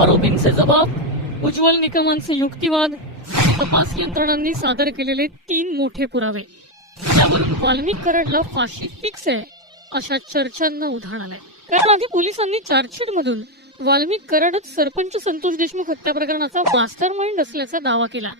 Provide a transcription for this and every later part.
आरोपींचे जबाब उज्ज्वल निकमांचे युक्तिवाद तपास यंत्रणांनी सादर केलेले तीन मोठे पुरावे. त्यावरून वाल्मिक कराडला फाशी फिक्स आहे अशा चर्चांना उधाण आलंय. कारण आधी पोलिसांनी चार्जशीट मधून वाल्मिक कराडच सरपंच संतोष देशमुख हत्या प्रकरणाचा मास्टर माइंड असल्याचा दावा केला.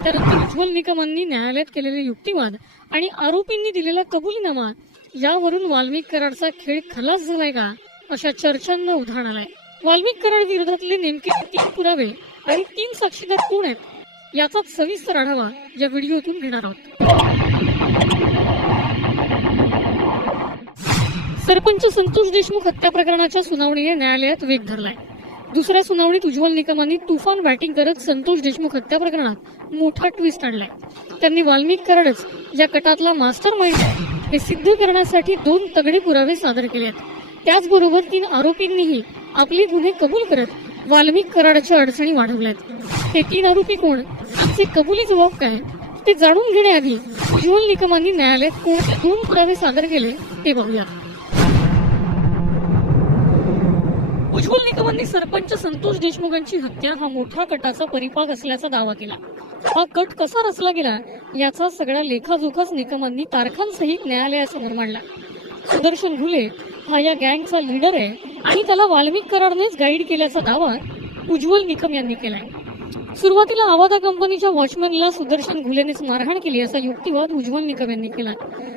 त्यानंतर उज्ज्वल निकमांनी न्यायालयात केलेले युक्तिवाद आणि आरोपींनी दिलेला कबुलीनामा यावरून वाल्मिक कराडचा खेळ खलास झालाय का अशा चर्चांना उधाण आलाय. वाल्मिक कराड विरोधातले नेमके तीन पुरावे आणि तीन साक्षीदार कोण आहेत याचा सविस्तर आढावा या व्हिडिओतून घेणार आहोत. सरपंच संतोष देशमुख हत्या प्रकरणाच्या सुनावणीने न्यायालयात वेग धरलाय. दुसऱ्या सुनावणीत उज्ज्वल निकमांनी तुफान बॅटिंग करत संतोष देशमुख हत्या प्रकरणात मोठा ट्विस्ट आणलाय. त्यांनी वाल्मिक कराडच या कटातला मास्टर माइंड हे सिद्ध करण्यासाठी दोन तगडे पुरावे सादर केले आहेत त्याचबरोबर तीन आरोपींनीही आपले गुन्हे कबूल करत वाल्मिक कराडाच्या अडचणी वाढवल्यात. हे तीन आरोपी कोण? आमचे कबुली जबाब काय? ते जाणून घेण्याआधी उज्ज्वल निकमांनी न्यायालयात कोणते दोन पुरावे सादर केले ते बघूया. उज्ज्वल निकमांनी सरपंच संतोष देशमुखांची हत्या हा मोठा कटाचा परिपाक असल्याचा दावा केला. हा कट कसा रचला गेला याचा सगळा लेखाजोखाच निकमांनी तारखांसहित न्यायालयासमोर मांडला. सुदर्शन घुले हा या गँगचा लीडर आहे आणि त्याला वाल्मिक कराडनेच गाईड केल्याचा दावा उज्ज्वल निकम यांनी केलाय. सुरुवातीला आवादा कंपनीच्या वॉचमॅनला सुदर्शन घुलेनेच मारहाण केली असा युक्तिवाद उज्ज्वल निकम यांनी केला.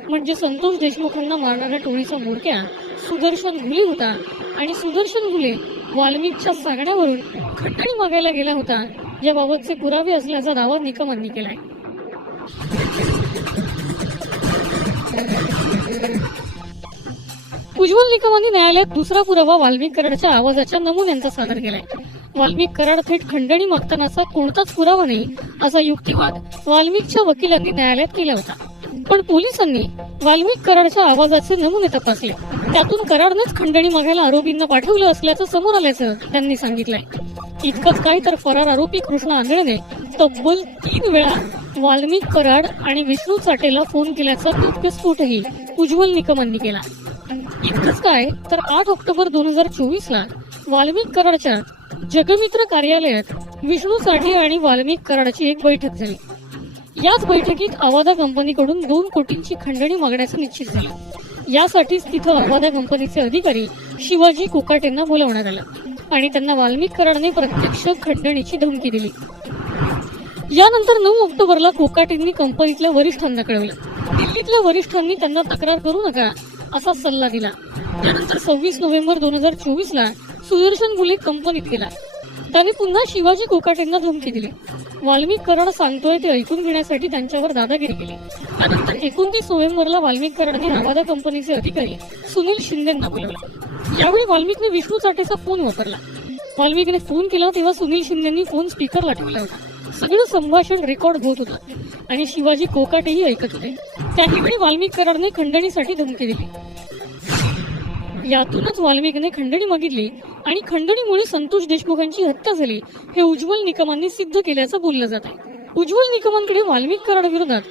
म्हणजे संतोष देशमुखांना मारणाऱ्या टोळीचा मोडक्या सुदर्शन घुले होता आणि सुदर्शन घुले वाल्मिकच्या सांगण्यावरून खट्टणी मागायला गेला होता याबाबतचे पुरावे असल्याचा दावा निकमांनी केलाय. उज्ज्वल निकमांनी न्यायालयात दुसरा पुरावा वाल्मिक कराडच्या आवाजाच्या नमुन्यांचा सादर केलाय. वाल्मिक कराड थेट खंडणी मागतानाचा कोणताच पुरावा नाही असा युक्तिवाद वाल्मिकच्या वकिलांनी न्यायालयात केला होता. पण पोलिसांनी वाल्मिक कराडच्या आवाजाचे नमुने तपासले. त्यातून कराडनेच खंडणी मागायला आरोपींना पाठवलं असल्याचं समोर आल्याचं त्यांनी सांगितलंय. इतकंच काय तर फरार आरोपी कृष्णा आंधळेने तब्बल तीन वेळा वाल्मिक कराड आणि विष्णू चाटेला फोन केल्याचा स्फोटही उज्ज्वल निकमांनी केला. इतकंच काय? तर आठ ऑक्टोबर दोन हजार चोवीस ला वाल्मिक कराडच्या जगमित्र कार्यालयात विष्णू साठे आणि वाल्मिक कराडची एक बैठक झाली. याच बैठकीत आवादा कंपनीकडून दोन कोटींची खंडणी मागण्याचं निश्चित झालं. यासाठीच तिथं आवादा कंपनीचे अधिकारी शिवाजी कोकाटेंना बोलावण्यात आलं आणि त्यांना वाल्मिक कराडने प्रत्यक्ष खंडणीची धमकी दिली. यानंतर नऊ ऑक्टोबरला कोकाटेंनी कंपनीतल्या वरिष्ठांना कळवलं. दिल्लीतल्या वरिष्ठांनी त्यांना तक्रार करू नका असा सल्ला दिला. त्यानंतर सव्वीस नोव्हेंबर दोन हजार चोवीस ला सुदर्शन गुले कंपनीत गेला. त्याने पुन्हा शिवाजी कोकाटेंना धमकी दिली. वाल्मिक करण सांगतोय ते ऐकून घेण्यासाठी त्यांच्यावर दादागिरी केली. त्यानंतर एकोणतीस नोव्हेंबरला वाल्मिक कराडने नवादा कंपनीचे अधिकारी सुनील शिंदेंना बोलवला. यावेळी वाल्मिकने विष्णू चाटेचा फोन वापरला. वाल्मिकने फोन केला तेव्हा सुनील शिंदेंनी फोन स्पीकरला ठेवला होता. सगळं संभाषण रेकॉर्ड होत होतं. आणि शिवाजी कोकाटेही ऐकत होते. त्याठिकाणी वेळी वाल्मिक कराडने खंडणीसाठी धमकी दिली. यातूनच वाल्मिकने खंडणी मागितली आणि खंडणीमुळे संतोष देशमुखांची हत्या झाली हे उज्ज्वल निकमांनी सिद्ध केल्याचं बोललं जात आहे. उज्ज्वल निकमांकडे वाल्मिक कराड विरोधात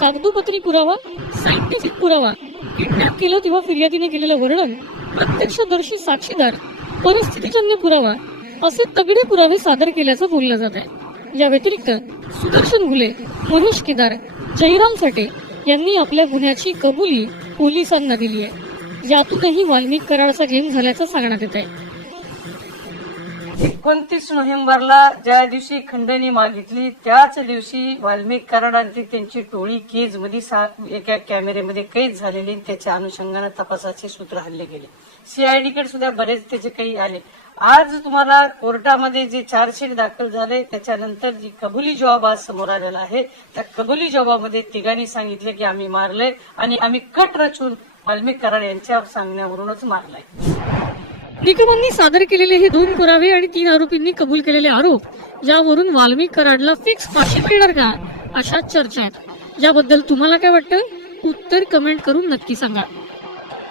कागदोपत्री पुरावा सायंटिफिक पुरावा किडनॅप केलं तेव्हा फिर्यादीने केलेलं वर्णन प्रत्यक्षदर्शी साक्षीदार परिस्थितीजन्य पुरावा असे तगडे पुरावे सादर केल्याचं बोललं जात आहे. या व्यतिरिक्त सुदर्शन घुले मनोज केदार जयराम साठे यांनी आपल्या गुन्ह्याची कबुली पोलिसांना दिली आहे. यातूनही वाल्मिक कराडचा गेम झाल्याचं सांगण्यात येत आहे एकोणतीस नोव्हेंबरला ज्या दिवशी खंडणी मागितली त्याच दिवशी वाल्मिक कराडांची त्यांची टोळी केजमध्ये एका कॅमेऱ्यामध्ये कैद झालेली आणि त्याच्या अनुषंगाने तपासाचे सूत्र हल्ले गेले सीआयडी कडे सुद्धा बरेच त्याचे काही आले. आज तुम्हाला कोर्टामध्ये जे चार्जशीट दाखल झाले त्याच्यानंतर जी कबुली जॉब आज समोर आलेला आहे त्या कबुली जॉबामध्ये तिघांनी सांगितले की आम्ही मारले आणि आम्ही कट रचून वाल्मिक कराड यांच्या सांगण्यावरूनच मारलाय. निकमांनी सादर केलेले हे दोन पुरावे आणि तीन आरोपींनी कबूल केलेले आरोप यावरून वाल्मिक कराडला फिक्स फाशी मिळणार का अशा चर्चा आहेत. याबद्दल तुम्हाला काय वाटतं? उत्तर कमेंट करून नक्की सांगा.